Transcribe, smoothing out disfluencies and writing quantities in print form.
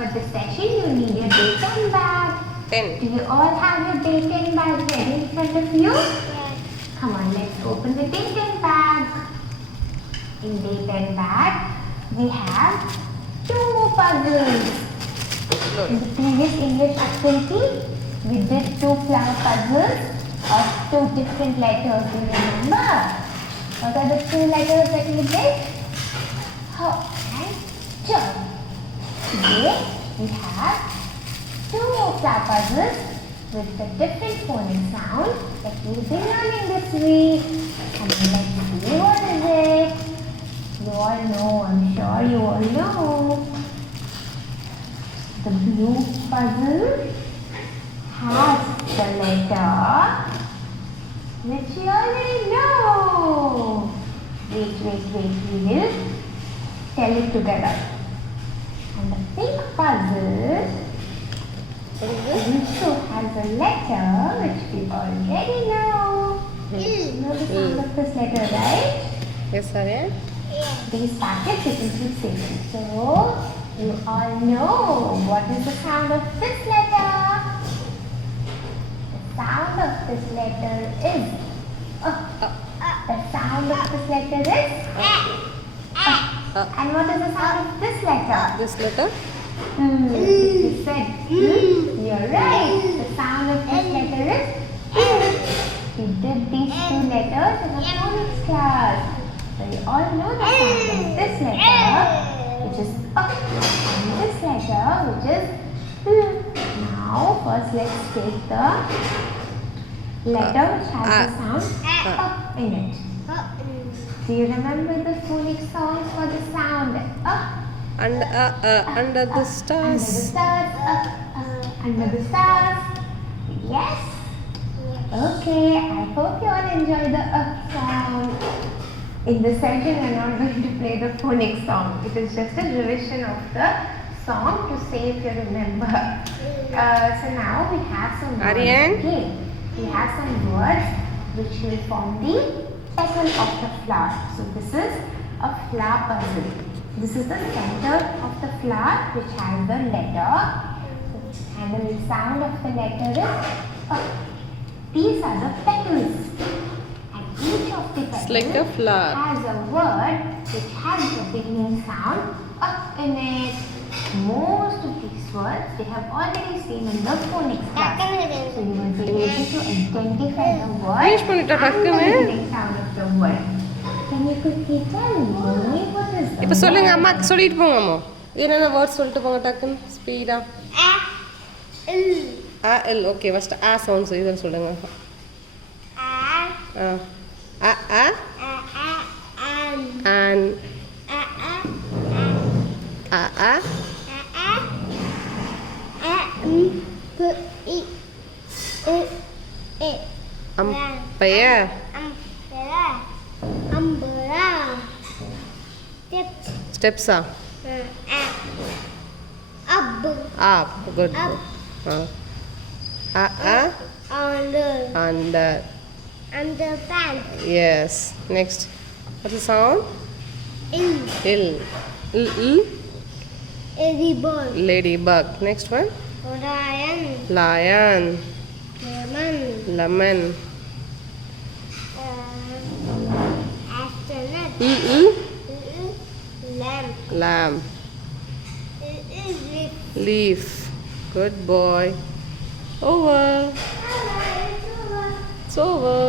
For this session, you need your day 10 bag. Pen. Do you all have your day 10 bag ready in front of you? Yes. Come on, let's open the day 10 bag. In day 10 bag, we have 2 more puzzles. In the previous English activity, we did 2 flower puzzles of 2 different letters. Do you remember? What are the 2 letters that we did? H and Ch. Today, we have 2 more flower puzzles with the different phonic sound that we'll be learning this week. And let's see what is it. You all know, I'm sure you all know. The blue puzzle has the letter which you already know. Wait, we will tell it together. And the pink puzzle also has a letter which we already know. You know the sound of this letter, right? Yes, Aryan. These packets it includes savings. So you all know what is the sound of this letter. The sound of this letter is the sound of this letter is and what is the sound of this letter? This letter. You said you're right. The sound of this letter is we did these 2 letters in the phonics class. So you all know the sound of this letter, which is and this letter, which is Now, first let's take the letter which has the sound in it. Do you remember the phonic songs for the sound Under the stars. Under the stars. Yes. Okay, I hope you all enjoy the sound. In this session, we are not going to play the phonic song. It is just a revision of the song to say if you remember. So now we have some words. Aryan? Okay. We have some words which will form the petal of the flower. So this is a flower puzzle. This is the center of the flower which has the letter. And the sound of the letter is These are the petals. And each of the petals like a flower. has a word which has the beginning sound in it. Most of these words they have already seen in the phonics class. So you will be able to identify the word Finish பண்ணிட்ட and the டக்குன்னு. beginning sound of the word. Can you quickly tell me what is the இப்போ சொல்லுங்க word? அம்மா சொல்லிட்டு போங்க அம்மா. என்னென்ன words சொல்லிட்டு போங்க டக்குன்னு ஸ்பீடா. எல் ஓகே ஃபர்ஸ்ட் ஆ சவுண்ட்ஸ் இத சொல்லுங்க. an umpire steps up good under Underpants. yes next what's the sound ill Ladybird. ladybug next one lion lemon Astronaut. Lamb. lamb leaf good boy over it's over